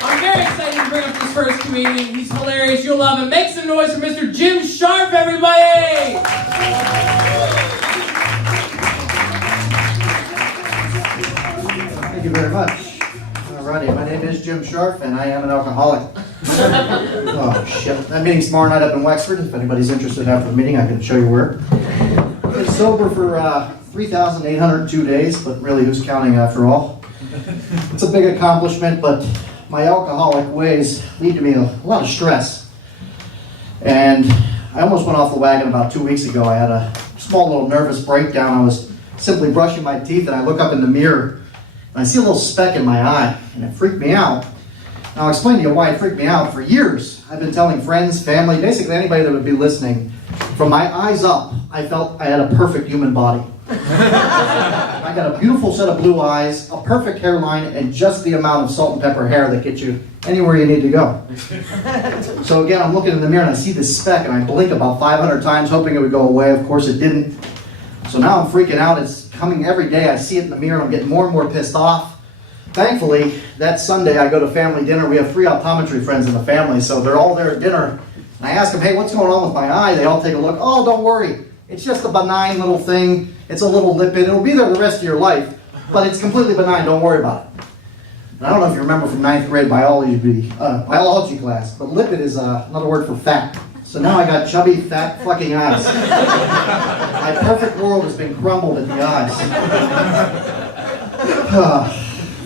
I'm very excited to bring up this first comedian. He's hilarious. You'll love him. Make some noise for Mr. Jim Sharp, everybody! Thank you very much. Alrighty, my name is Jim Sharp, and I am an alcoholic. Oh shit! That meeting's tomorrow night up in Wexford. If anybody's interested after the meeting, I can show you where. I've been sober for 3,802 days, but really, who's counting after all? It's a big accomplishment, but my alcoholic ways lead to me a lot of stress. And I almost went off the wagon about 2 weeks ago. I had a small little nervous breakdown. I was simply brushing my teeth, and I look up in the mirror, and I see a little speck in my eye, and it freaked me out. Now, I'll explain to you why it freaked me out. For years, I've been telling friends, family, basically anybody that would be listening, from my eyes up, I felt I had a perfect human body. I got a beautiful set of blue eyes, a perfect hairline, and just the amount of salt and pepper hair that gets you anywhere you need to go. So again, I'm looking in the mirror and I see this speck, and I blink about 500 times hoping it would go away. Of course, it didn't. So now I'm freaking out. It's coming every day. I see it in the mirror and I'm getting more and more pissed off. Thankfully, that Sunday I go to family dinner. We have 3 optometry friends in the family, so they're all there at dinner. And I ask them, hey, what's going on with my eye? They all take a look. Oh, don't worry. It's just a benign little thing. It's a little lipid. It'll be there the rest of your life, but it's completely benign. Don't worry about it. And I don't know if you remember from 9th grade biology class, but lipid is another word for fat. So now I got chubby, fat fucking eyes. My perfect world has been crumbled at the eyes.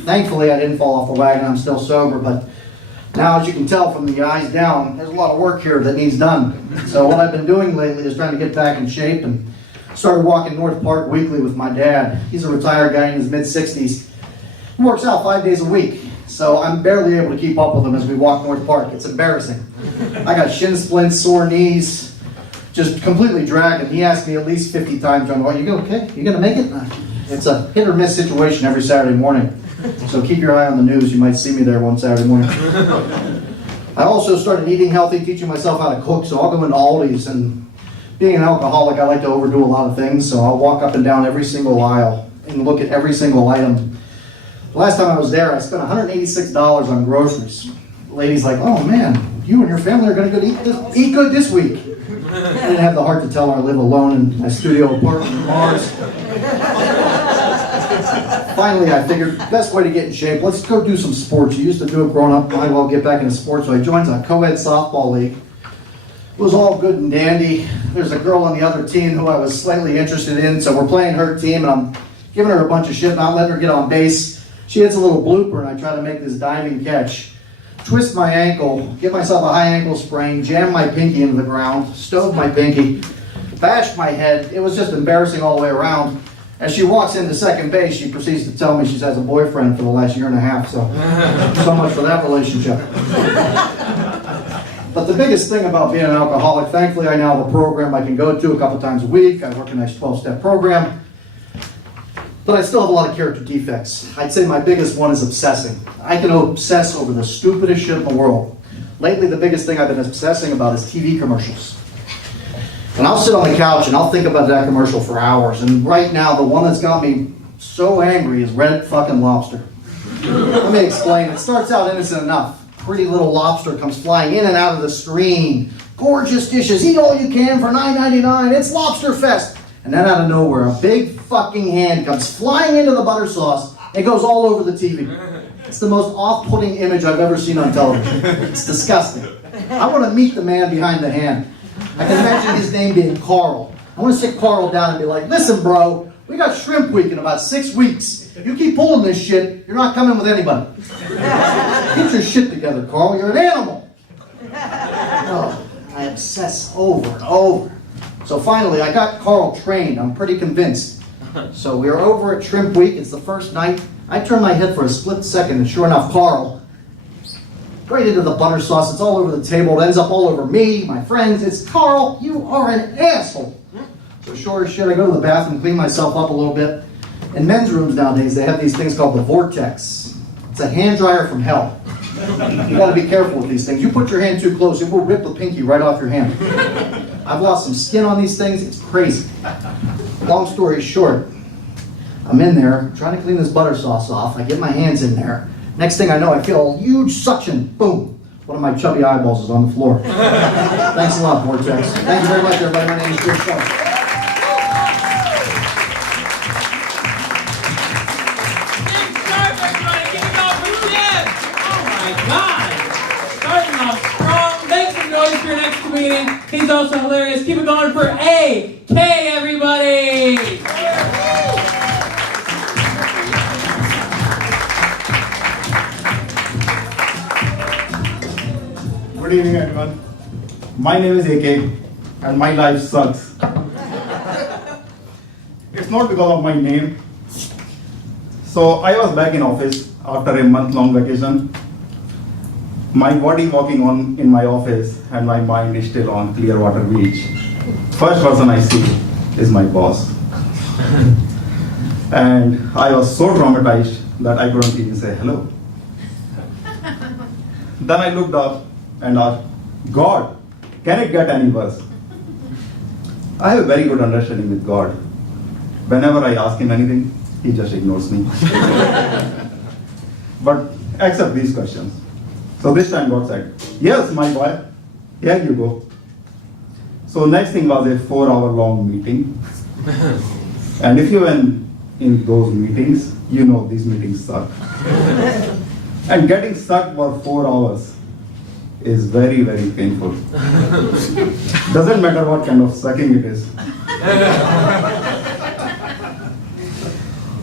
Thankfully, I didn't fall off the wagon. I'm still sober, but now, as you can tell from the eyes down, there's a lot of work here that needs done. So what I've been doing lately is trying to get back in shape, and started walking North Park weekly with my dad. He's a retired guy in his mid-60s. He works out 5 days a week, so I'm barely able to keep up with him as we walk North Park. It's embarrassing. I got shin splints, sore knees, just completely dragging. He asked me at least 50 times, "Are you okay? You gonna make it?" It's a hit or miss situation every Saturday morning. So keep your eye on the news. You might see me there one Saturday morning. I also started eating healthy, teaching myself how to cook. So I'll go into Aldi's, and being an alcoholic, I like to overdo a lot of things. So I'll walk up and down every single aisle and look at every single item. The last time I was there, I spent $186 on groceries. The lady's like, "Oh man, you and your family are going to eat good this week." I didn't have the heart to tell her I live alone in my studio apartment in Mars. Finally, I figured best way to get in shape, let's go do some sports. You used to do it growing up, might well get back into sports. So I joined a co-ed softball league. It was all good and dandy. There's a girl on the other team who I was slightly interested in, so we're playing her team, and I'm giving her a bunch of shit, not letting her get on base. She hits a little blooper, and I try to make this diving catch. Twist my ankle, get myself a high ankle sprain, jam my pinky into the ground, stove my pinky, bashed my head. It was just embarrassing all the way around. As she walks into second base, she proceeds to tell me she has a boyfriend for the last year and a half, so much for that relationship. But the biggest thing about being an alcoholic, thankfully I now have a program I can go to a couple times a week. I work a nice 12-step program. But I still have a lot of character defects. I'd say my biggest one is obsessing. I can obsess over the stupidest shit in the world. Lately, the biggest thing I've been obsessing about is TV commercials. And I'll sit on the couch and I'll think about that commercial for hours. And right now, the one that's got me so angry is Red fucking Lobster. Let me explain. It starts out innocent enough. Pretty little lobster comes flying in and out of the screen. Gorgeous dishes. Eat all you can for $9.99. It's Lobster Fest. And then out of nowhere, a big fucking hand comes flying into the butter sauce. It goes all over the TV. It's the most off-putting image I've ever seen on television. It's disgusting. I want to meet the man behind the hand. I can imagine his name being Carl. I want to sit Carl down and be like, "Listen, bro, we got Shrimp Week in about 6 weeks. If you keep pulling this shit, you're not coming with anybody. Get your shit together, Carl. You're an animal." Oh, I obsess over and over. So finally, I got Carl trained. I'm pretty convinced. So we're over at Shrimp Week. It's the first night. I turn my head for a split second, and sure enough, Carl, right into the butter sauce. It's all over the table. It ends up all over me, my friends. It's, "Carl, you are an asshole." So sure as shit, I go to the bathroom, clean myself up a little bit. In men's rooms nowadays, they have these things called the Vortex. It's a hand dryer from hell. You gotta be careful with these things. You put your hand too close, it will rip the pinky right off your hand. I've lost some skin on these things. It's crazy. Long story short, I'm in there, trying to clean this butter sauce off. I get my hands in there. Next thing I know, I feel a huge suction. Boom. One of my chubby eyeballs is on the floor. Thanks a lot, Vortex. Thank you very much, everybody. My name is Jim Sharp. Jim Sharp, everybody. Give it up for Jim. Oh my God. Starting off strong. Make some noise for your next comedian. He's also hilarious. Keep it going for AK, everybody. Good evening, everyone. My name is AK, and my life sucks. It's not because of my name. So I was back in office after a month-long vacation. My body walking on in my office, and my mind is still on Clearwater Beach. First person I see is my boss. And I was so traumatized that I couldn't even say hello. Then I looked up and asked, God, can it get any worse? I have a very good understanding with God. Whenever I ask him anything, he just ignores me. But except these questions. So this time God said, yes, my boy, here you go. So next thing was a 4-hour-long meeting. And if you went in those meetings, you know these meetings suck. And getting stuck for 4 hours is very, very painful. Doesn't matter what kind of sucking it is.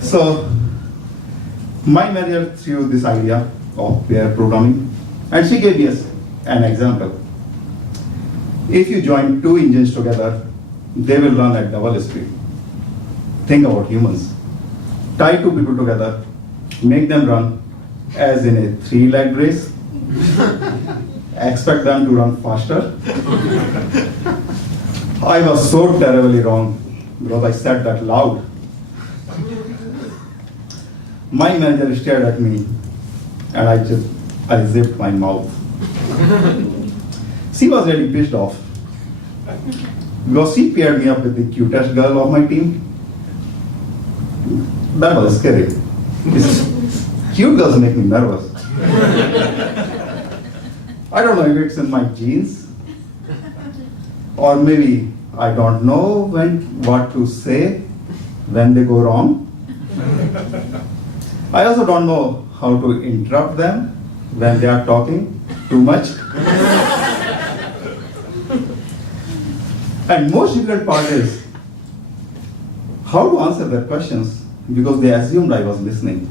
So, my manager threw this idea of pair programming, and she gave me an example. If you join 2 engines together, they will run at double speed. Think about humans. Tie 2 people together, make them run as in a 3-leg race. Expect them to run faster. I was so terribly wrong because I said that loud. My manager stared at me and I zipped my mouth. She was really pissed off because she paired me up with the cutest girl of my team. That was scary. Cute girls make me nervous. I don't know if it's in my genes, or maybe I don't know what to say when they go wrong. I also don't know how to interrupt them when they are talking too much. And most difficult part is how to answer their questions because they assumed I was listening.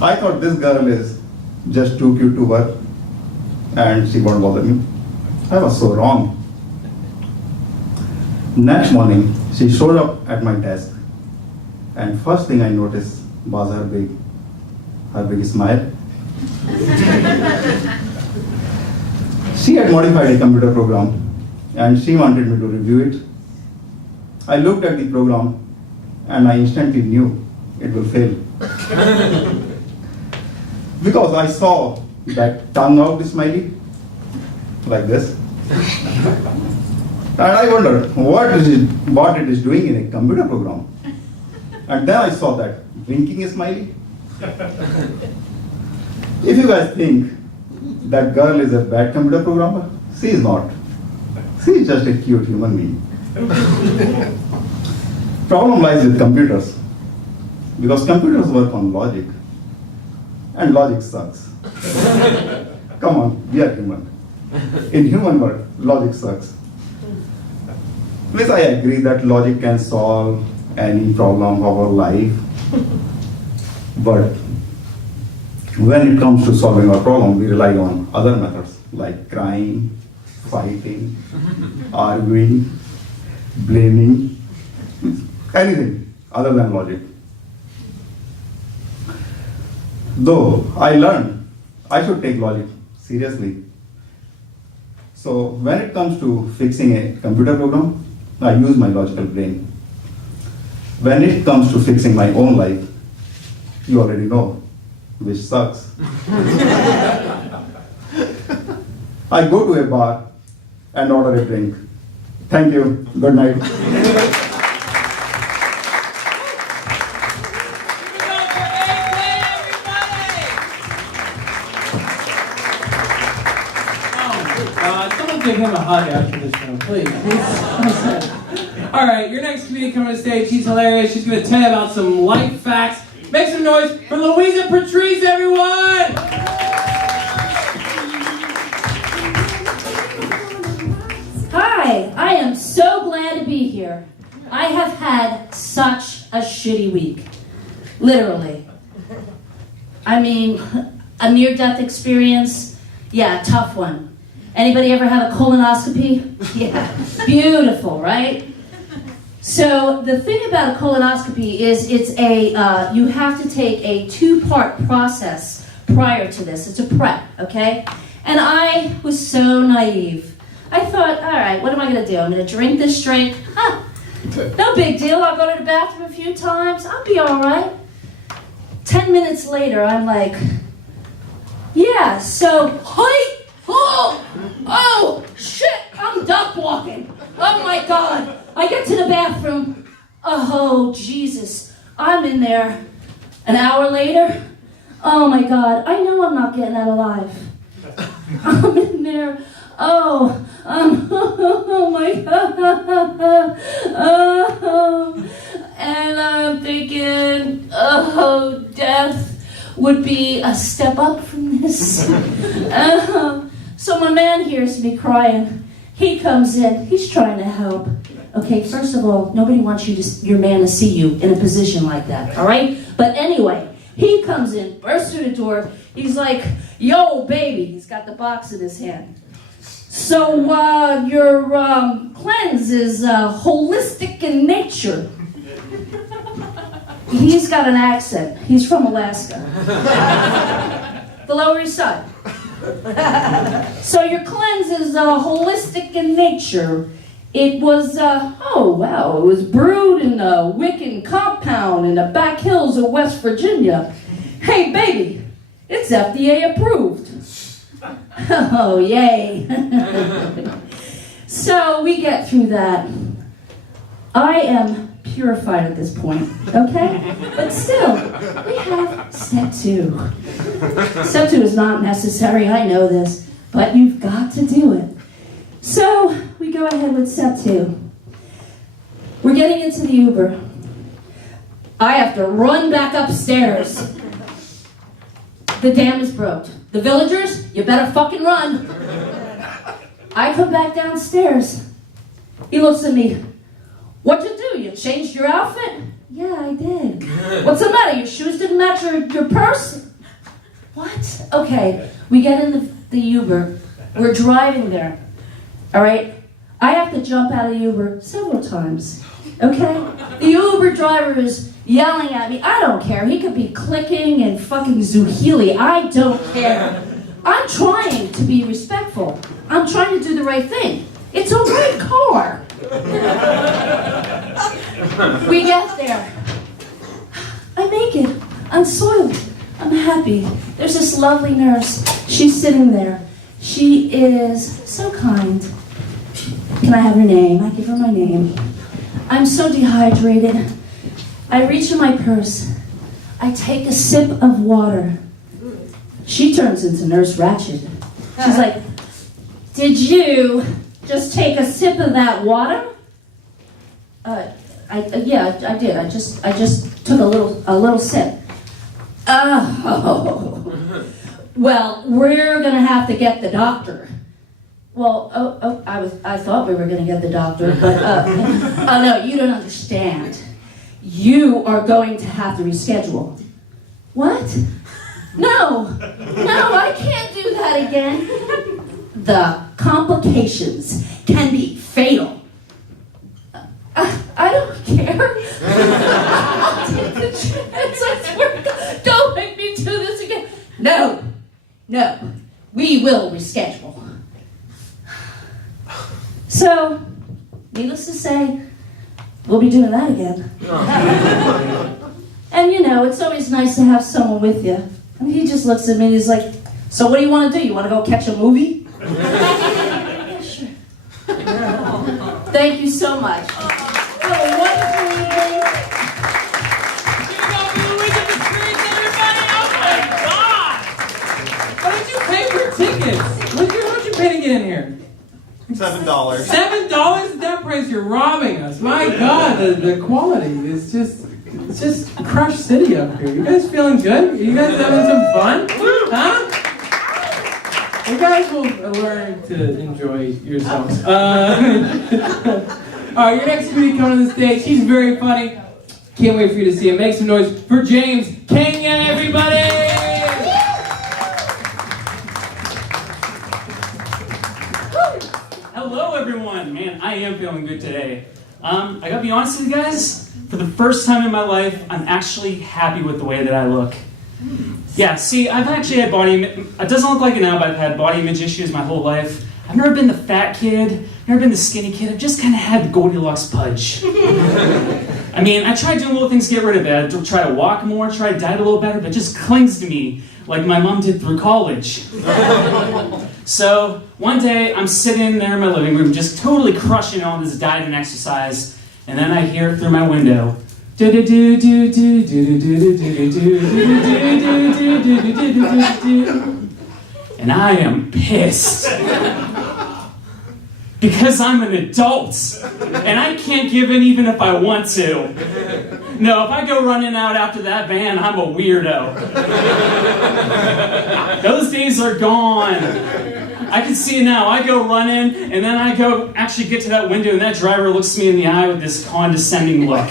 I thought this girl is just too cute to work and she won't bother me. I was so wrong. Next morning, she showed up at my desk and first thing I noticed was her big smile. She had modified a computer program and she wanted me to review it. I looked at the program and I instantly knew it will fail. Because I saw that tongue out smiley, like this. And I wondered what it is doing in a computer program. And then I saw that winking smiley. If you guys think that girl is a bad computer programmer, she is not. She is just a cute human being. Problem lies with computers. Because computers work on logic. And logic sucks. Come on, we are human. In human world, logic sucks. Which I agree that logic can solve any problem of our life. But when it comes to solving our problem, we rely on other methods like crying, fighting, arguing, blaming, anything other than logic. Though I learned I should take logic seriously. So when it comes to fixing a computer program, I use my logical brain. When it comes to fixing my own life, you already know, which sucks. I go to a bar and order a drink. Thank you. Good night. Someone give him a hug after this show, please. All right, your next comedian coming to stage. She's hilarious. She's going to tell you about some life facts. Make some noise for Louisa Patrice, everyone! Hi, I am so glad to be here. I have had such a shitty week. Literally. I mean, a near-death experience? Yeah, tough one. Anybody ever have a colonoscopy? Yeah, beautiful, right? So the thing about a colonoscopy is you have to take a 2-part process prior to this. It's a prep, okay? And I was so naive. I thought, all right, what am I going to do? I'm going to drink this drink. No big deal. I'll go to the bathroom a few times. I'll be all right. 10 minutes later, I'm like, yeah, so, oh, shit, I'm duck walking. Oh, my God. I get to the bathroom. Oh, Jesus. I'm in there. An hour later, oh, my God. I know I'm not getting out alive. I'm in there. Oh my God. Oh. And I'm thinking, oh, death would be a step up from this. So my man hears me crying. He comes in. He's trying to help. Okay, first of all, nobody wants your man to see you in a position like that, all right? But anyway, he comes in, bursts through the door. He's like, yo, baby. He's got the box in his hand. So your cleanse is holistic in nature. He's got an accent. He's from Alaska. The Lower East Side. So your cleanse is holistic in nature. It was, it was brewed in a Wiccan compound in the back hills of West Virginia. Hey, baby, it's FDA approved. Oh, yay. So we get through that. I am purified at this point, okay? But still, we have step 2. Step 2 is not necessary, I know this, but you've got to do it. So we go ahead with step 2. We're getting into the Uber. I have to run back upstairs. The dam is broke. The villagers, you better fucking run. I come back downstairs. He looks at me. What'd you do? You changed your outfit? Yeah, I did. What's the matter? Your shoes didn't match your purse? What? Okay, we get in the Uber. We're driving there. All right? I have to jump out of the Uber several times. Okay? The Uber driver is yelling at me. I don't care. He could be clicking and fucking Zuhili. I don't care. I'm trying to be respectful. I'm trying to do the right thing. It's a red car. We get there. I make it. I'm soiled. I'm happy. There's this lovely nurse. She's sitting there. She is so kind. Can I have her name? I give her my name. I'm so dehydrated. I reach in my purse. I take a sip of water. She turns into Nurse Ratched. She's like, did you just take a sip of that water? Yeah, I did. I just took a little sip. Oh. Well, we're gonna have to get the doctor. Well, I thought we were gonna get the doctor, but oh no, you don't understand. You are going to have to reschedule. What? No, I can't do that again. The complications can be fatal. I don't care. I'll take the chance, I swear. Don't make me do this again. No, we will reschedule. So, needless to say, we'll be doing that again. And you know, it's always nice to have someone with you. And he just looks at me and he's like, so what do you want to do? You want to go catch a movie? Yeah, sure. Thank you so much. Have a wonderful evening. Give it up for the week of the streets, everybody! Oh my God! Why did you pay for tickets? What'd you pay to get in here? $7. $7 at that price? You're robbing us. My God, the quality is just, it's just Crush City up here. You guys feeling good? You guys having some fun? Huh? You guys will learn to enjoy yourselves. All right, your next comedian coming on the stage. He's very funny. Can't wait for you to see him. Make some noise for James Kenya, everybody! Hello, everyone. Man, I am feeling good today. I gotta be honest with you guys. For the first time in my life, I'm actually happy with the way that I look. Yeah, see, I've actually had it doesn't look like it now, but I've had body image issues my whole life. I've never been the fat kid, never been the skinny kid. I've just kind of had the Goldilocks pudge. I mean, I tried doing little things to get rid of it. I tried to walk more, try to diet a little better, but it just clings to me like my mom did through college. So one day, I'm sitting there in my living room just totally crushing all this diet and exercise, and then I hear through my window, and I am pissed. Because I'm an adult, and I can't give in even if I want to. No, if I go running out after that van, I'm a weirdo. Those days are gone. I can see it now. I go running, and then I go actually get to that window, and that driver looks me in the eye with this condescending look.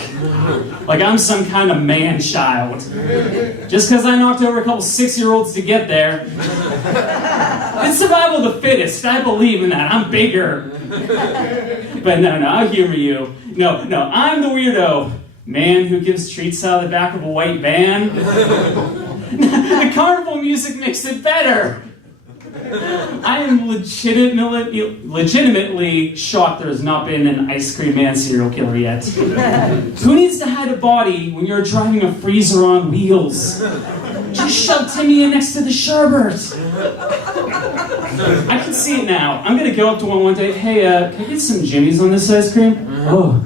Like I'm some kind of man-child. Just because I knocked over a couple 6-year-olds to get there. It's survival of the fittest. I believe in that. I'm bigger. But no, I'll humor you. No, I'm the weirdo. Man who gives treats out of the back of a white van. The carnival music makes it better. I am legitimately shocked there has not been an ice cream man serial killer yet. Who needs to hide a body when you're driving a freezer on wheels? Just shove Timmy in next to the sherbet. I can see it now. I'm gonna go up to one day. Hey, can I get some Jimmy's on this ice cream? Oh,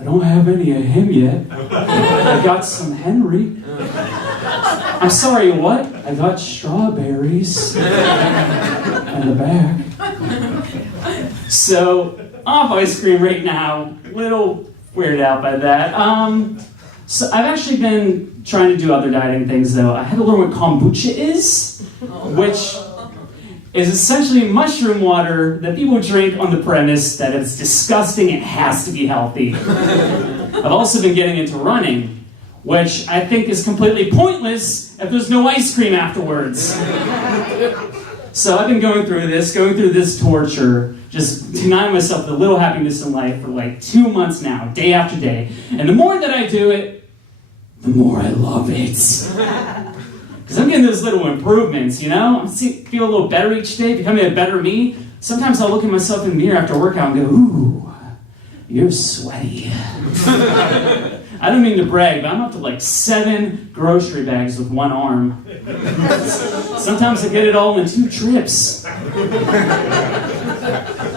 I don't have any of him yet. I got some Henry. I'm sorry, what? I got strawberries in the back. So, off ice cream right now. Little weirded out by that. So I've actually been trying to do other dieting things though. I had to learn what kombucha is, which is essentially mushroom water that people drink on the premise that it's disgusting, it has to be healthy. I've also been getting into running, which I think is completely pointless if there's no ice cream afterwards. So I've been going through this torture, just denying myself the little happiness in life for like 2 months now, day after day. And the more that I do it, the more I love it. Because I'm getting those little improvements, you know? I feel a little better each day, becoming a better me. Sometimes I'll look at myself in the mirror after a workout and go, ooh, you're sweaty. I don't mean to brag, but I'm up to like 7 grocery bags with one arm. Sometimes I get it all in 2 trips.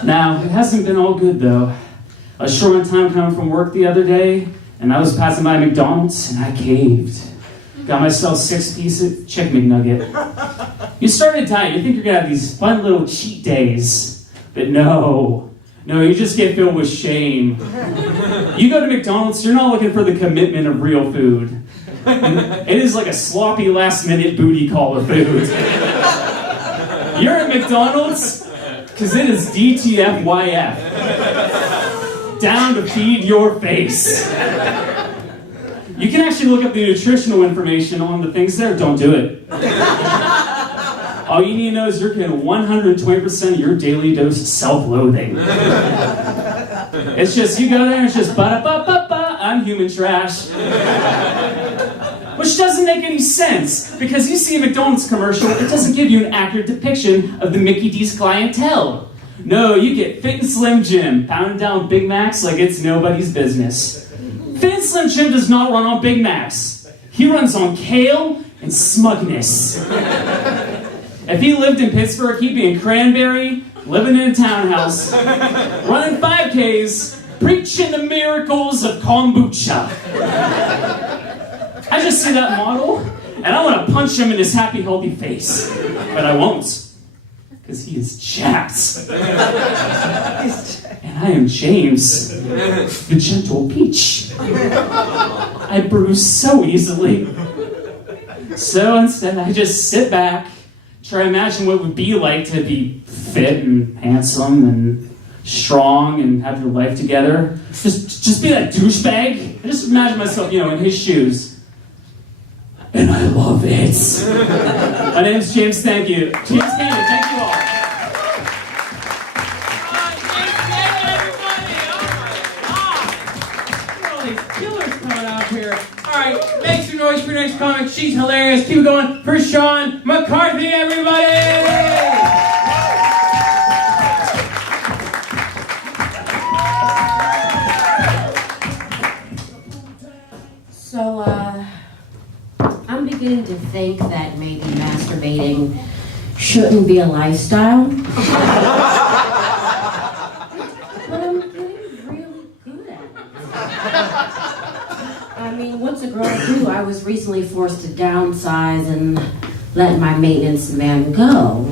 Now, it hasn't been all good though. I was short on time coming from work the other day, and I was passing by McDonald's, and I caved. Got myself 6-piece chicken McNugget. You start a diet, you think you're gonna have these fun little cheat days, but no, you just get filled with shame. You go to McDonald's, you're not looking for the commitment of real food. It is like a sloppy last-minute booty call of food. You're at McDonald's, because it is DTFYF. Down to feed your face. You can actually look up the nutritional information on the things there. Don't do it. All you need to know is you're getting 120% of your daily dose of self-loathing. It's just, you go there and it's just, ba-da-ba-ba-ba, I'm human trash. Which doesn't make any sense, because you see a McDonald's commercial, it doesn't give you an accurate depiction of the Mickey D's clientele. No, you get Fit and Slim Jim, pounding down Big Macs like it's nobody's business. Fit and Slim Jim does not run on Big Macs. He runs on kale and smugness. If he lived in Pittsburgh, he'd be in Cranberry, living in a townhouse, running 5Ks, preaching the miracles of kombucha. I just see that model, and I want to punch him in his happy, healthy face. But I won't, because he is jacked. And I am James, the gentle peach. I bruise so easily. So instead, I just sit back, try to imagine what it would be like to be fit and handsome and strong and have your life together. Just be that douchebag. I just imagine myself, in his shoes. And I love it. My name is James, thank you. James Cannon, thank you all. Killers coming out here. Alright, make some noise for your next comic. She's hilarious. Keep it going for Sean McCarthy, everybody! So, I'm beginning to think that maybe masturbating shouldn't be a lifestyle. But I'm getting really good at it. I mean, what's a girl to do? I was recently forced to downsize and let my maintenance man go.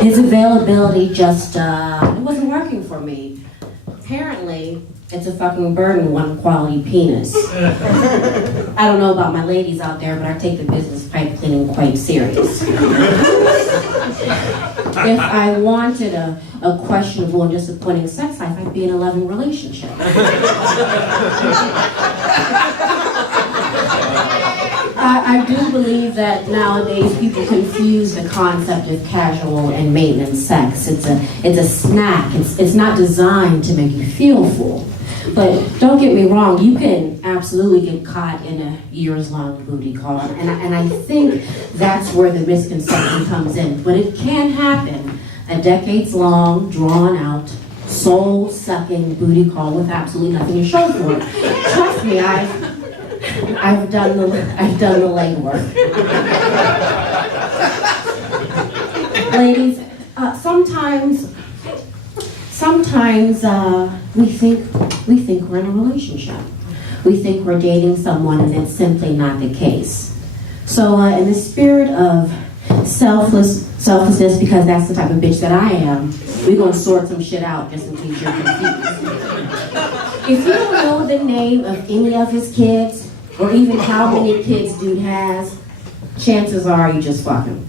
His availability just, it wasn't working for me. Apparently, it's a fucking burden, one quality penis. I don't know about my ladies out there, but I take the business pipe cleaning quite serious. If I wanted a questionable and disappointing sex life, I'd be in a loving relationship. I do believe that nowadays people confuse the concept of casual and maintenance sex. It's a snack. It's not designed to make you feel full. But don't get me wrong, you can absolutely get caught in a years-long booty call, and I think that's where the misconception comes in. But it can happen, a decades-long, drawn-out, soul-sucking booty call with absolutely nothing to show for it. Trust me, I've done the legwork. Ladies, sometimes we think we're in a relationship. We think we're dating someone, and it's simply not the case. So in the spirit of selflessness, because that's the type of bitch that I am, we're going to sort some shit out just in case you're confused. If you don't know the name of any of his kids, or even how many kids dude has, chances are you just fucking.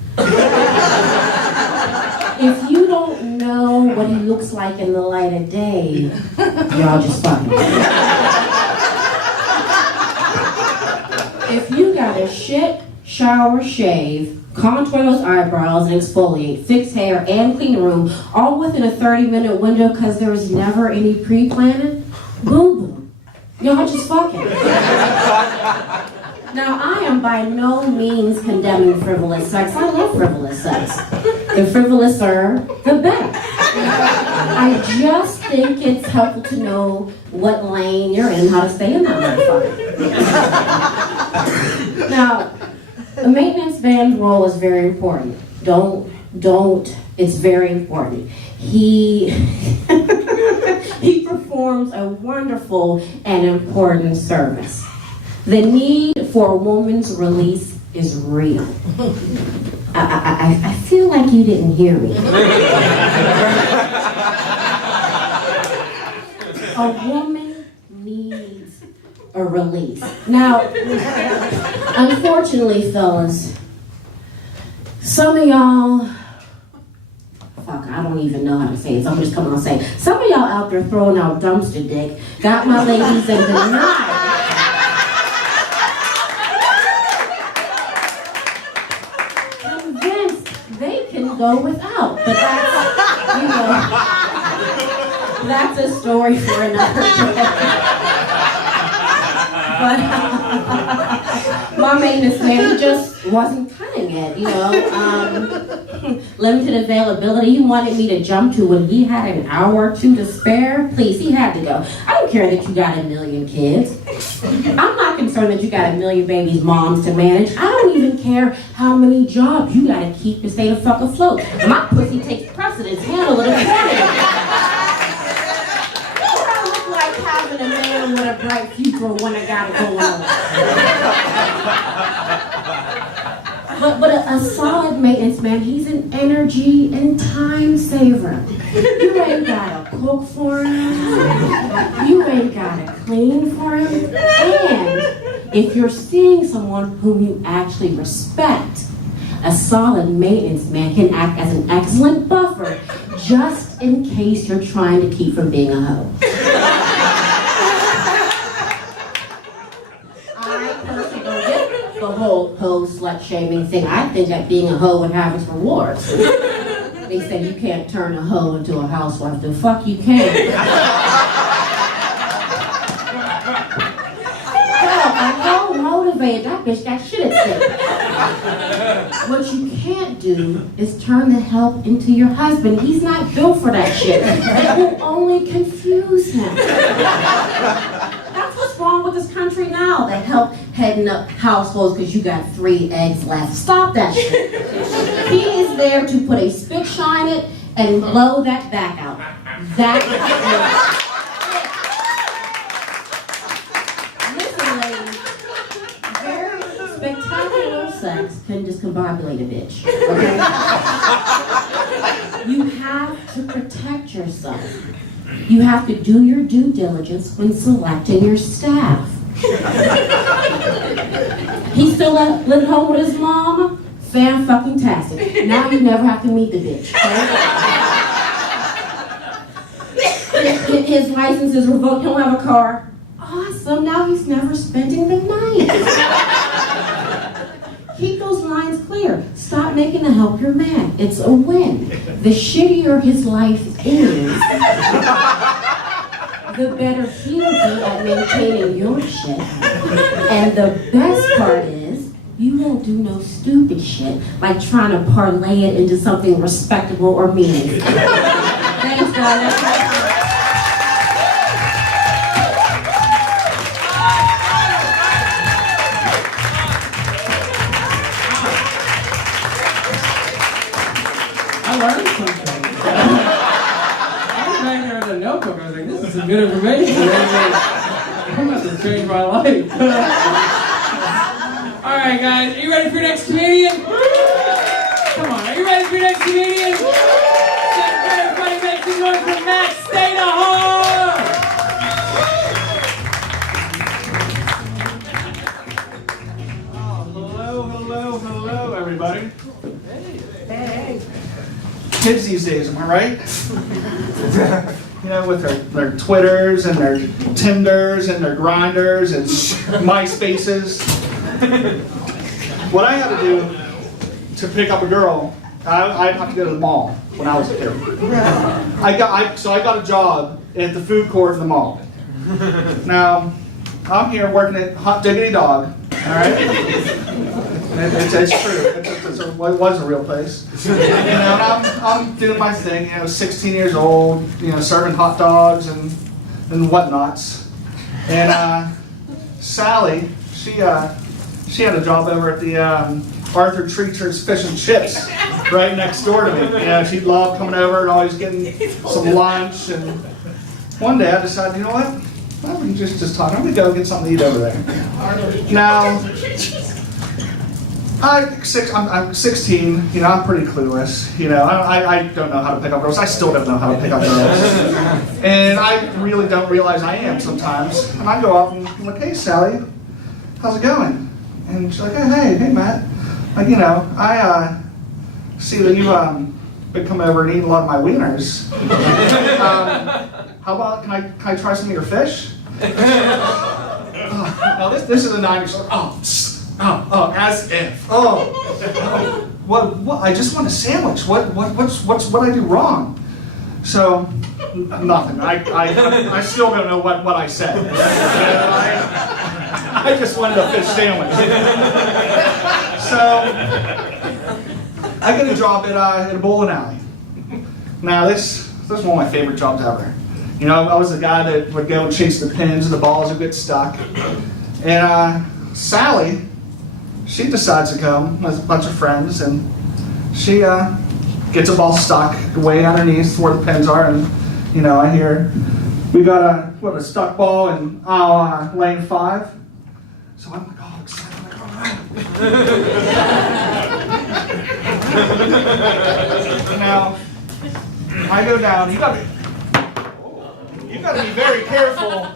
If you don't know what he looks like in the light of day, y'all just fucking. If you gotta shit, shower, shave, contour those eyebrows and exfoliate, fix hair, and clean the room, all within a 30-minute window because there was never any pre-planning, boom boom. Y'all just fucking. Now, I am by no means condemning frivolous sex. I love frivolous sex. The frivoluser, the better. I just think it's helpful to know what lane you're in and how to stay in that motherfucker. Now, the maintenance man's role is very important. It's very important. He performs a wonderful and important service. The need for a woman's release is real. I feel like you didn't hear me. A woman needs a release. Now, unfortunately, fellas, some of y'all, fuck, I don't even know how to say it, so I'm just coming on and say, some of y'all out there throwing out dumpster dick got my ladies in denial. They can go without, but that's a story for another day. But my maintenance man, he just wasn't cutting it, limited availability. He wanted me to jump to when he had an hour or two to spare. Please, he had to go. I don't care that you got a million kids. I'm not concerned that you got a million babies' moms to manage. I don't even care how many jobs you gotta keep to stay the fuck afloat. My pussy takes precedence. Handle it accordingly. one with a bright future or one that got it going on. But a solid maintenance man, he's an energy and time saver. You ain't gotta cook for him. You ain't gotta clean for him. And if you're seeing someone whom you actually respect, a solid maintenance man can act as an excellent buffer just in case you're trying to keep from being a hoe. I personally don't get the whole hoe slut shaming thing. I think that being a hoe would have its rewards. They say you can't turn a hoe into a housewife. The fuck you can. Hell, a hoe motivated, that bitch got shit at stake. What you can't do is turn the help into your husband. He's not built for that shit. It will only confuse him. That's what's wrong with this country now. They help heading up households because you got 3 eggs left. Stop that shit. He is there to put a spit shine it and blow that back out. That spectacular sex can discombobulate a bitch, okay? You have to protect yourself. You have to do your due diligence when selecting your staff. He's still living home with his mom? Fan-fucking-tastic. Now you never have to meet the bitch, okay? His license is revoked, he don't have a car. Awesome, now he's never spending the night. Keep those lines clear. Stop making the help your man. It's a win. The shittier his life is, the better he'll be at maintaining your shit. And the best part is, you won't do no stupid shit like trying to parlay it into something respectable or meaningful. Thanks, guys. I learned something. I was back there with a notebook. I was like, this is some good information. I'm about to change my life. All right, guys, are you ready for your next comedian? Come on, are you ready for your next comedian? Everybody make some noise for Max Stanahar! Hello, everybody. Hey. Kids these days, am I right? You know, with their Twitters and their Tinders and their Grinders and MySpaces. What I had to do to pick up a girl, I'd have to go to the mall when I was a kid. So I got a job at the food court in the mall. Now, I'm here working at Hot Diggity Dog, all right? It's true. It was a real place. You know, I'm doing my thing. You know, 16 years old. You know, serving hot dogs and whatnots. And Sally, she had a job over at the Arthur Treacher's Fish and Chips, right next door to me. You know, she loved coming over and always getting some lunch. And one day I decided, you know what? Well, we can just talk. I'm gonna go get something to eat over there. Now. I'm 16, you know, I'm pretty clueless, you know, I don't know how to pick up girls, I still don't know how to pick up girls, and I really don't realize I am sometimes, and I go up and I'm like, hey Sally, how's it going? And she's like, hey Matt, like, you know, I see that you've been coming over and eating a lot of my wieners, how about, can I try some of your fish? Now this is a 90s, Oh, as if. What? I just want a sandwich. What I do wrong? So, nothing. I still don't know what I said. I just wanted a fish sandwich. So, I get a job at a bowling alley. Now this is one of my favorite jobs ever. You know, I was the guy that would go and chase the pins and the balls would get stuck. And Sally, she decides to come with a bunch of friends, and she gets a ball stuck way underneath where the pins are, and you know, I hear, We got a stuck ball in lane 5. So I'm like, oh, excited. I'm like, all right. Now, I go down. You gotta be very careful.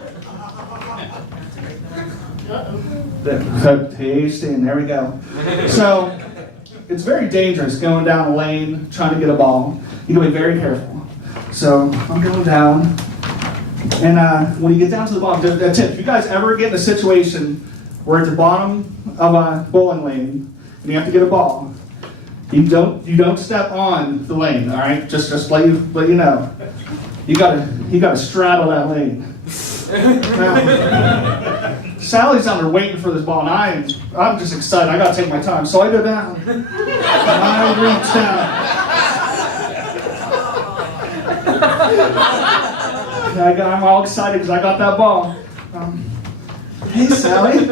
Tasting, there we go. So, it's very dangerous going down a lane trying to get a ball. You gotta be very careful. So, I'm going down. And when you get down to the bottom, a tip, if you guys ever get in a situation where at the bottom of a bowling lane and you have to get a ball, you don't step on the lane, all right? Just let you know. You gotta straddle that lane. Now, Sally's down there waiting for this ball, and I'm just excited. I gotta take my time, so I go down. And I reach down. I'm all excited because I got that ball. Hey, Sally.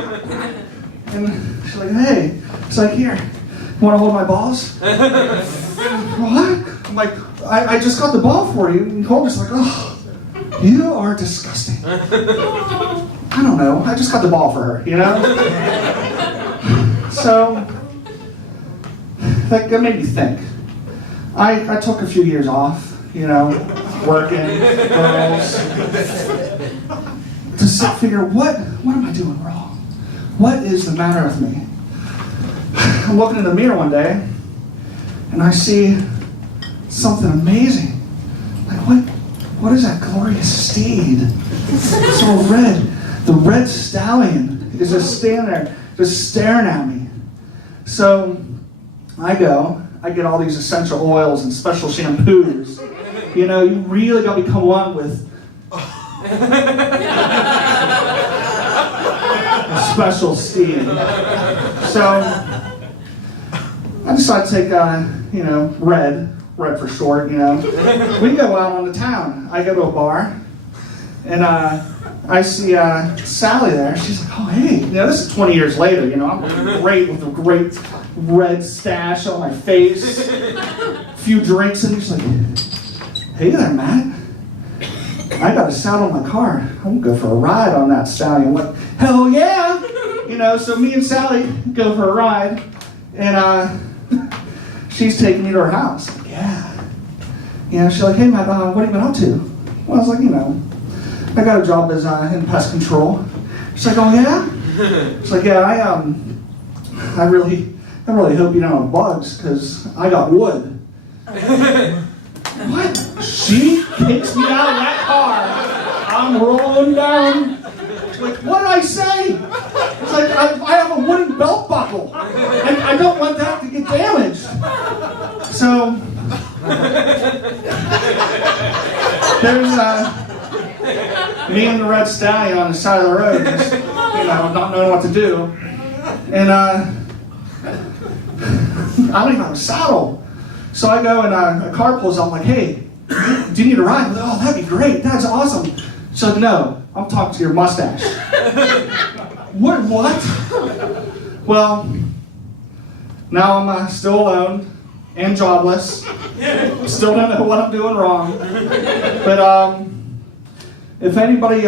And she's like, hey. She's like, here, you want to hold my balls? What? I'm like, I just got the ball for you. And Colby's like, oh, you are disgusting. I don't know. I just got the ball for her, you know? So, that made me think. I took a few years off, you know, working, girls, to figure, what am I doing wrong? What is the matter with me? I'm looking in the mirror one day, and I see something amazing. Like, what is that glorious steed? It's all red. The red stallion is just standing there, just staring at me. So I get all these essential oils and special shampoos. You know, you really got to become one with a special steed. So I decided to take, red for short, you know. We go out on the town. I go to a bar, and I see Sally there. She's like, oh, hey. You know, this is 20 years later, you know. I'm great with a great red stash on my face. A few drinks, and she's like, hey there, Matt. I got a saddle in my car. I'm going to go for a ride on that stallion. I'm like, hell yeah! You know, so me and Sally go for a ride, and she's taking me to her house. Like, yeah. You know, she's like, hey, Matt, what have you been up to? Well, I was like, you know, I got a job as in pest control. She's like, oh yeah? She's like, yeah, I really hope you don't have bugs, because I got wood. What? She kicks me out of that car. I'm rolling down. She's like, what did I say? It's like, I have a wooden belt buckle. I don't want that to get damaged. So, there's me and the red stallion on the side of the road, just, you know, not knowing what to do. And I don't even have a saddle. So I go and a car pulls up. I'm like, hey, do you need a ride? I'm like, oh, that'd be great. That's awesome. She's like, no, I'm talking to your mustache. What? Well, now I'm still alone and jobless. Still don't know what I'm doing wrong. But if anybody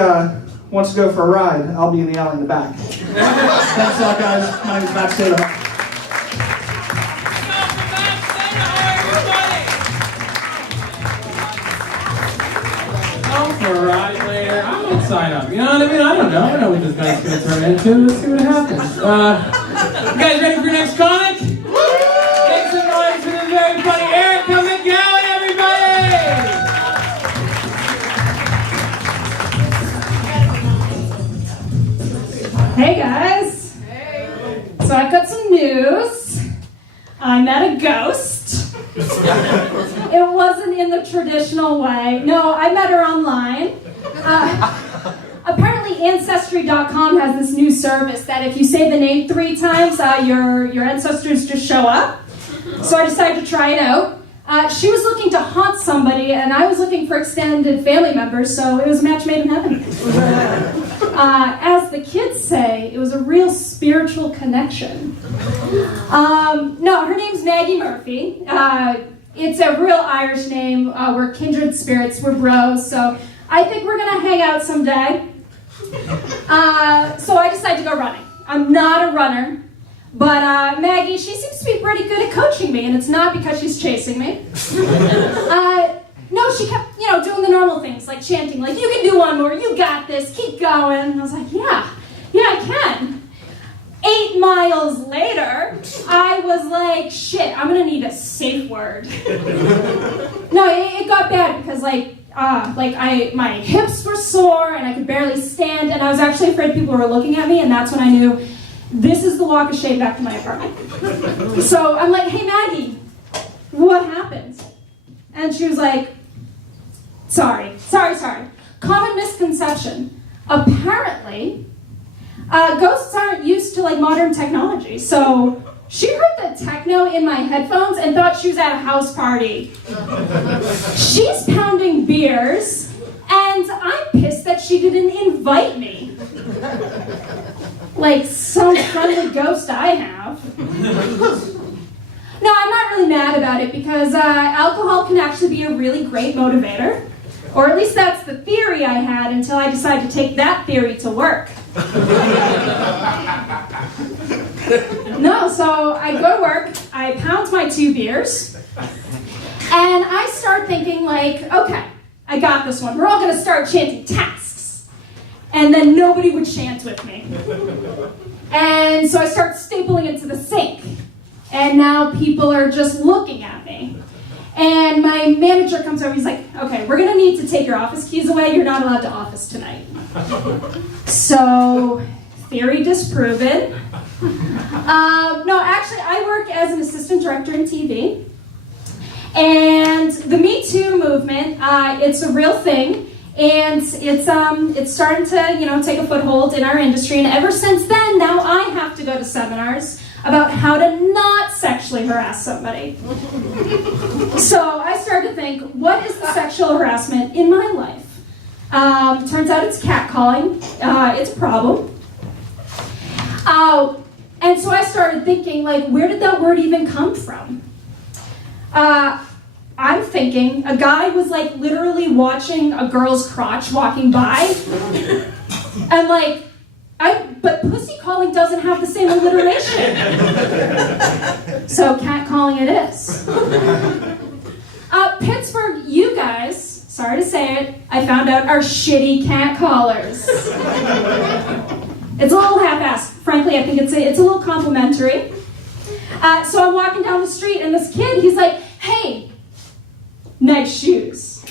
wants to go for a ride, I'll be in the alley in the back. Thanks a lot, guys. My name is Matt Stater. For a ride later, I would sign up. You know what I mean? I don't know what this guy's going to turn into. Let's see what happens. You guys ready for your next comic? Make some noise for the very funny Erica McGowan, everybody! Hey guys. Hey. So I've got some news. I met a ghost. It wasn't in the traditional way. No, I met her online. Apparently Ancestry.com has this new service that if you say the name 3 times, your ancestors just show up. So I decided to try it out. She was looking to haunt somebody, and I was looking for extended family members, so it was a match made in heaven. As the kids say, it was a real spiritual connection. No, her name's Maggie Murphy. It's a real Irish name. We're kindred spirits. We're bros. So I think we're gonna hang out someday. So I decided to go running. I'm not a runner, but Maggie, she seems to be pretty good at coaching me, and it's not because she's chasing me. No, she kept, doing the normal things, like chanting, like, you can do one more, you got this, keep going. And I was like, yeah, I can. 8 miles later, I was like, shit, I'm gonna need a safe word. No, it got bad because my hips were sore and I could barely stand, and I was actually afraid people were looking at me, and that's when I knew this is the walk of shame back to my apartment. So I'm like, hey Maggie, what happened? And she was like, sorry. Common misconception. Apparently, ghosts aren't used to modern technology, so she heard the techno in my headphones and thought she was at a house party. She's pounding beers, and I'm pissed that she didn't invite me. Like some friendly ghost I have. No, I'm not really mad about it because alcohol can actually be a really great motivator. Or at least that's the theory I had until I decided to take that theory to work. No, so I go to work, I pound my 2 beers, and I start thinking okay, I got this one. We're all gonna start chanting tasks. And then nobody would chant with me. And so I start stapling it to the sink. And now people are just looking at me. And my manager comes over, he's like, okay, we're gonna need to take your office keys away. You're not allowed to office tonight. So, theory disproven. No, actually, I work as an assistant director in TV. And the Me Too movement, it's a real thing. And it's starting to, take a foothold in our industry. And ever since then, now I have to go to seminars about how to not sexually harass somebody. So I started to think, what is the sexual harassment in my life? Turns out it's catcalling. It's a problem. And so I started thinking, where did that word even come from? I'm thinking a guy was literally watching a girl's crotch walking by, and but pussy calling doesn't have the same alliteration. So cat calling it is. Pittsburgh, you guys, sorry to say it, I found out are shitty cat callers. It's a little half-assed. Frankly, I think it's a little complimentary. So I'm walking down the street and this kid, he's like, hey, nice shoes.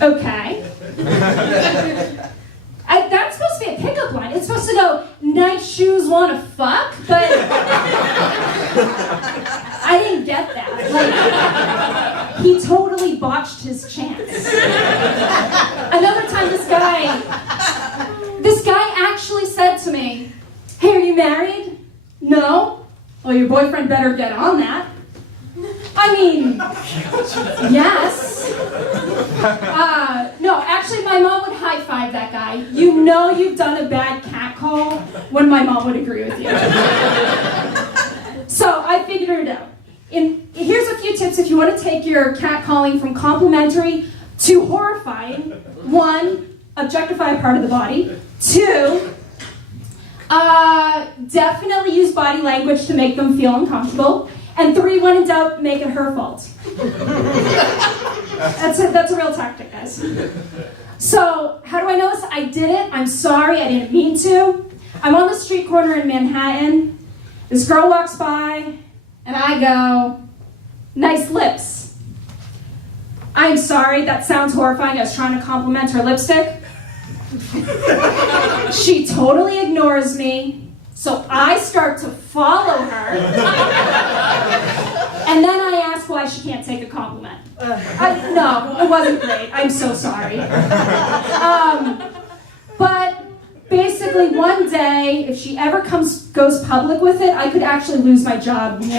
Okay. That's supposed to be a pickup line. It's supposed to go, nice shoes, wanna fuck? But I didn't get that. He totally botched his chance. Another time this guy actually said to me, hey, are you married? No? Well, your boyfriend better get on that. I mean, yes. No, actually, my mom would high-five that guy. You know you've done a bad cat call when my mom would agree with you. So I figured it out. Here's a few tips if you want to take your cat calling from complimentary to horrifying. 1, objectify a part of the body. 2, definitely use body language to make them feel uncomfortable. And 3, when in doubt, make it her fault. That's a real tactic, guys. So, how do I know this? I did it. I'm sorry. I didn't mean to. I'm on the street corner in Manhattan. This girl walks by, and I go, nice lips. I'm sorry. That sounds horrifying. I was trying to compliment her lipstick. She totally ignores me. So I start to follow her, and then I ask why she can't take a compliment. No, it wasn't great. I'm so sorry. But basically, one day, if she ever goes public with it, I could actually lose my job, And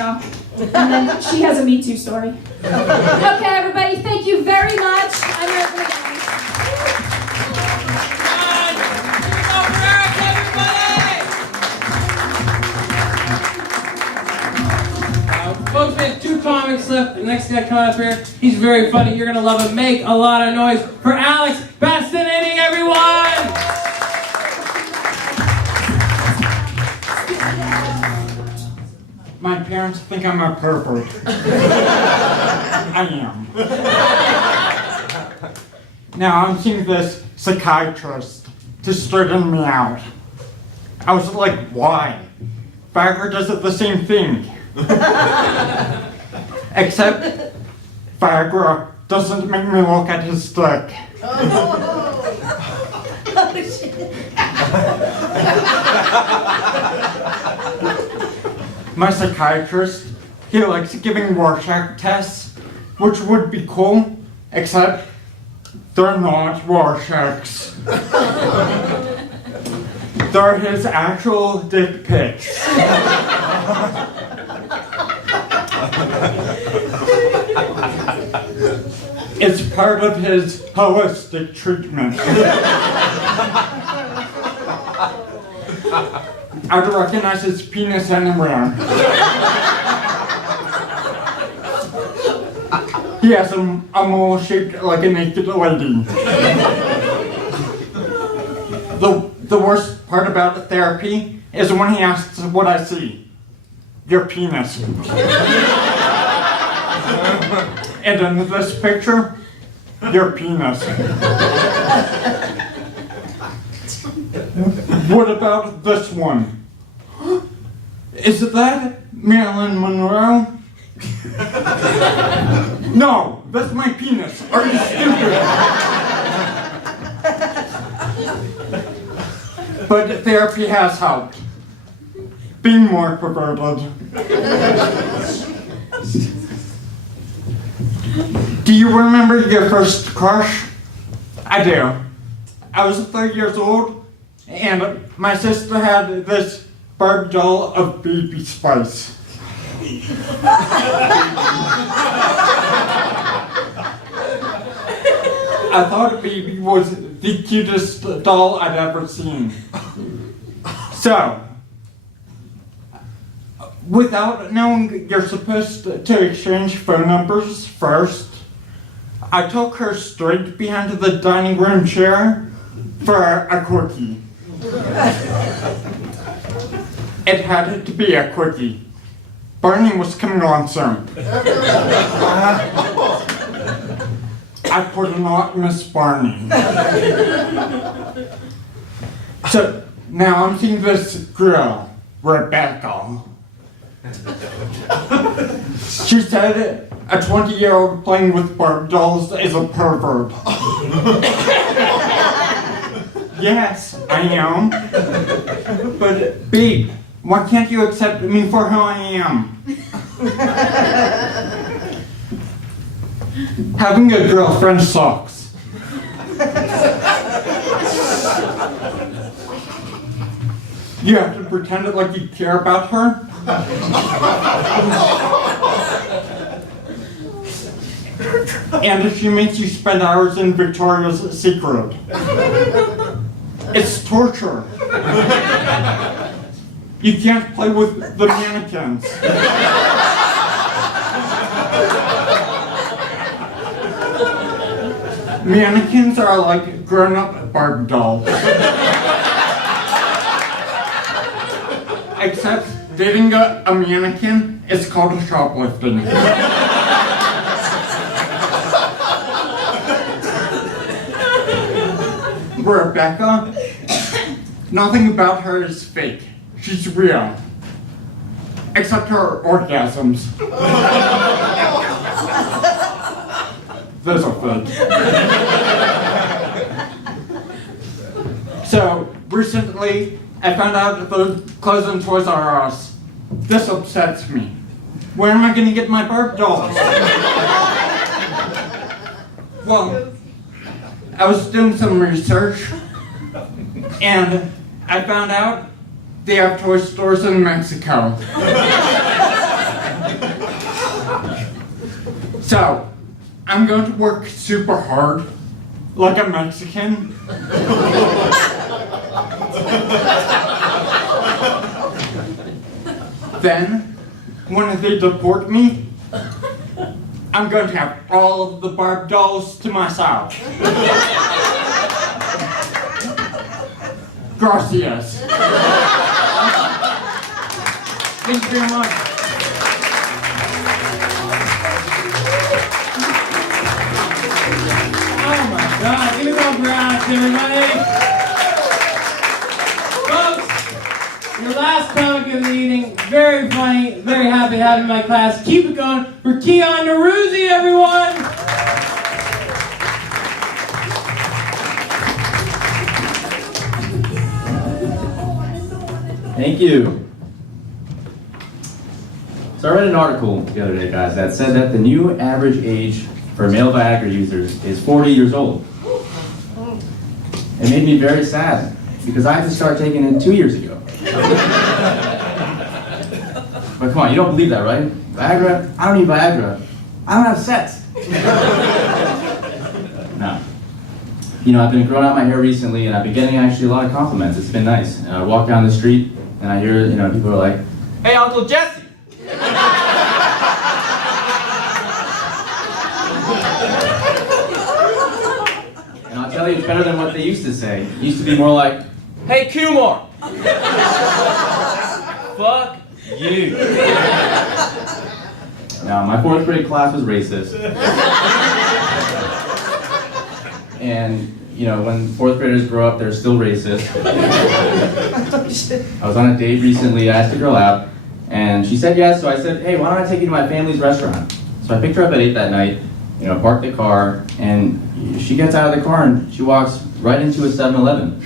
then she has a Me Too story. Okay, everybody, thank you very much. I'm Eric. Folks, we have 2 comic slip. The next guy coming up here, he's very funny. You're gonna love him. Make a lot of noise for Alex Bastinating, everyone! My parents think I'm a pervert. I am. Now I'm seeing this psychiatrist to straighten me out. I was like, why? Viagra does it the same thing. Except Viagra doesn't make me look at his dick. My psychiatrist, he likes giving Rorschach tests, which would be cool, except they're not Rorschachs. They're his actual dick pics. It's part of his holistic treatment. I'd recognize his penis anywhere. He has a mole shaped like a naked lady. The worst part about therapy is when he asks what I see. Your penis. And in this picture, your penis. What about this one? Is that Marilyn Monroe? No, that's my penis. Are you stupid? But therapy has helped. Being more perverted. Do you remember your first crush? I do. I was 3 years old, and my sister had this Barbie doll of Baby Spice. I thought Baby was the cutest doll I'd ever seen. So, without knowing you're supposed to exchange phone numbers first, I took her straight behind the dining room chair for a quickie. It had to be a quickie. Barney was coming on soon. I could not miss Barney. So now I'm seeing this girl, Rebecca. She said a 20-year-old playing with Barbie dolls is a pervert. Yes, I am. But babe, why can't you accept me for who I am? Having a girlfriend sucks. You have to pretend it like you care about her? And if she makes you spend hours in Victoria's Secret. It's torture. You can't play with the mannequins. Mannequins are like grown-up Barbie dolls. Except dating a mannequin is called shoplifting. Rebecca, nothing about her is fake. She's real. Except her orgasms. Those are fake. So, recently, I found out that they're closing Toys R Us. This upsets me. Where am I going to get my Barbie dolls? Well, I was doing some research, and I found out they have toy stores in Mexico. So, I'm going to work super hard, like a Mexican. Then, when they deport me, I'm going to have all of the Barb dolls to myself. Gracias. Thank you very much. Oh my God, give it up for Alex, everybody. Folks, your last comic of the evening, very funny, very happy to have him in my class. Keep it going for Keon Neruzzi, everyone. Thank you. So I read an article the other day, guys, that said that the new average age for male Viagra users is 40 years old. It made me very sad because I had to start taking it 2 years ago. But come on, you don't believe that, right? Viagra? I don't need Viagra. I don't have sex. No. You know, I've been growing out my hair recently and I've been getting actually a lot of compliments. It's been nice. And I walk down the street and I hear, people are like, "Hey, Uncle Jesse!" And I'll tell you, it's better than what they used to say. It used to be more like, "Hey, Kumar!" Fuck you. Now, my 4th grade class was racist. And, when 4th graders grow up, they're still racist. I was on a date recently, I asked a girl out, and she said yes, so I said, "Hey, why don't I take you to my family's restaurant?" So I picked her up at 8 that night, parked the car, and she gets out of the car and she walks right into a 7-Eleven.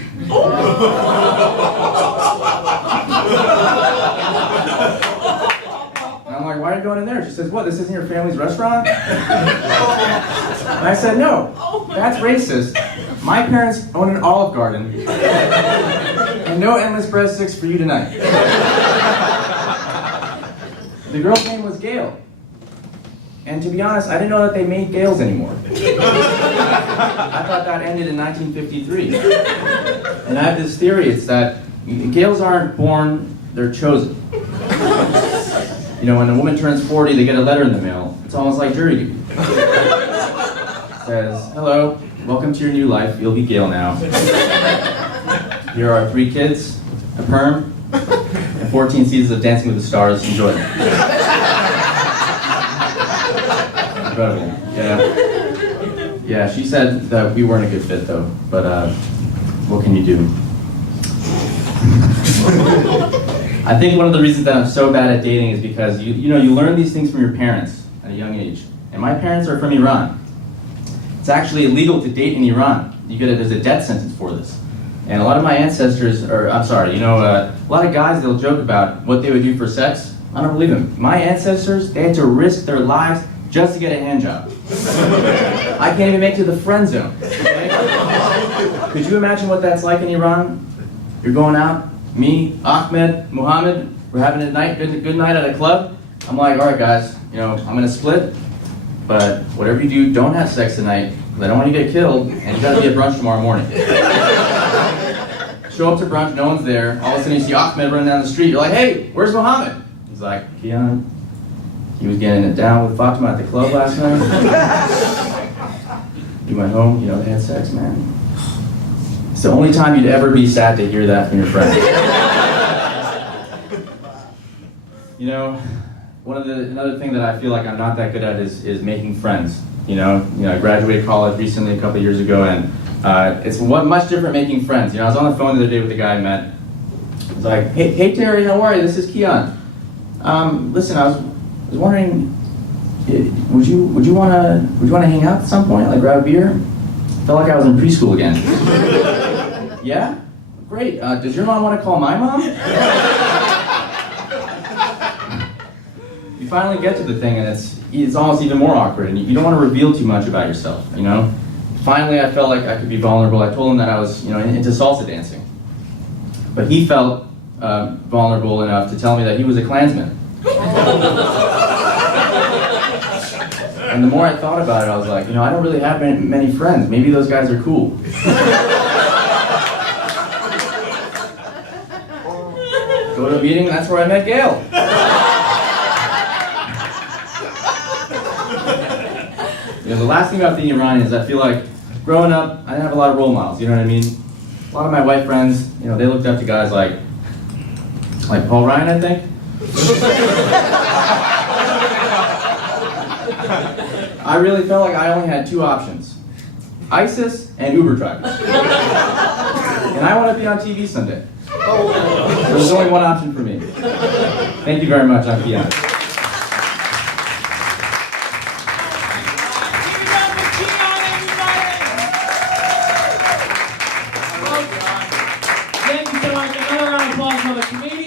And I'm like, "Why are you going in there?" She says, "What, this isn't your family's restaurant?" And I said, "No, that's racist. My parents own an Olive Garden, and no endless breadsticks for you tonight." The girl's name was Gail. And to be honest, I didn't know that they made Gales anymore. I thought that ended in 1953. And I have this theory, it's that Gales aren't born, they're chosen. When a woman turns 40, they get a letter in the mail. It's almost like jury duty. It says, "Hello, welcome to your new life, you'll be Gail now. Here are 3 kids, a perm, and 14 seasons of Dancing with the Stars. Enjoy them." Incredible. Yeah, she said that we weren't a good fit though, but what can you do? I think one of the reasons that I'm so bad at dating is because you learn these things from your parents at a young age. And my parents are from Iran. It's actually illegal to date in Iran. There's a death sentence for this. And a lot of my ancestors, a lot of guys, they'll joke about what they would do for sex. I don't believe them. My ancestors, they had to risk their lives just to get a hand job. I can't even make it to the friend zone. Okay? Could you imagine what that's like in Iran? You're going out, me, Ahmed, Muhammad, we're having a good night at a club. I'm like, "All right, guys, I'm gonna split, but whatever you do, don't have sex tonight, because I don't want you to get killed, and you gotta be at brunch tomorrow morning." Show up to brunch, no one's there. All of a sudden you see Ahmed running down the street. You're like, "Hey, where's Muhammad?" He's like, "Keon, he was getting it down with Fatima at the club last night. He went home, they had sex, man." It's the only time you'd ever be sad to hear that from your friend. Another thing that I feel like I'm not that good at is making friends. I graduated college recently a couple of years ago, and it's much different making friends. I was on the phone the other day with a guy I met. I was like, hey Terry, how are you? This is Keon. Listen, I was wondering, would you want to hang out at some point, like grab a beer? Felt like I was in preschool again. Yeah? Great. Does your mom want to call my mom? You finally get to the thing, and it's almost even more awkward, and you don't want to reveal too much about yourself, Finally, I felt like I could be vulnerable. I told him that I was, into salsa dancing. But he felt vulnerable enough to tell me that he was a Klansman. And the more I thought about it, I was like, I don't really have many friends. Maybe those guys are cool. Go to a meeting, and that's where I met Gail. the last thing about being Iranian is I feel like growing up, I didn't have a lot of role models, you know what I mean? A lot of my white friends, they looked up to guys like Paul Ryan, I think. I really felt like I only had two options: ISIS and Uber drivers. And I want to be on TV someday. There was only one option for me. Thank you very much. I'm Keon. Give it up for Keon, everybody! Thank you so much. Another round of applause for the comedian.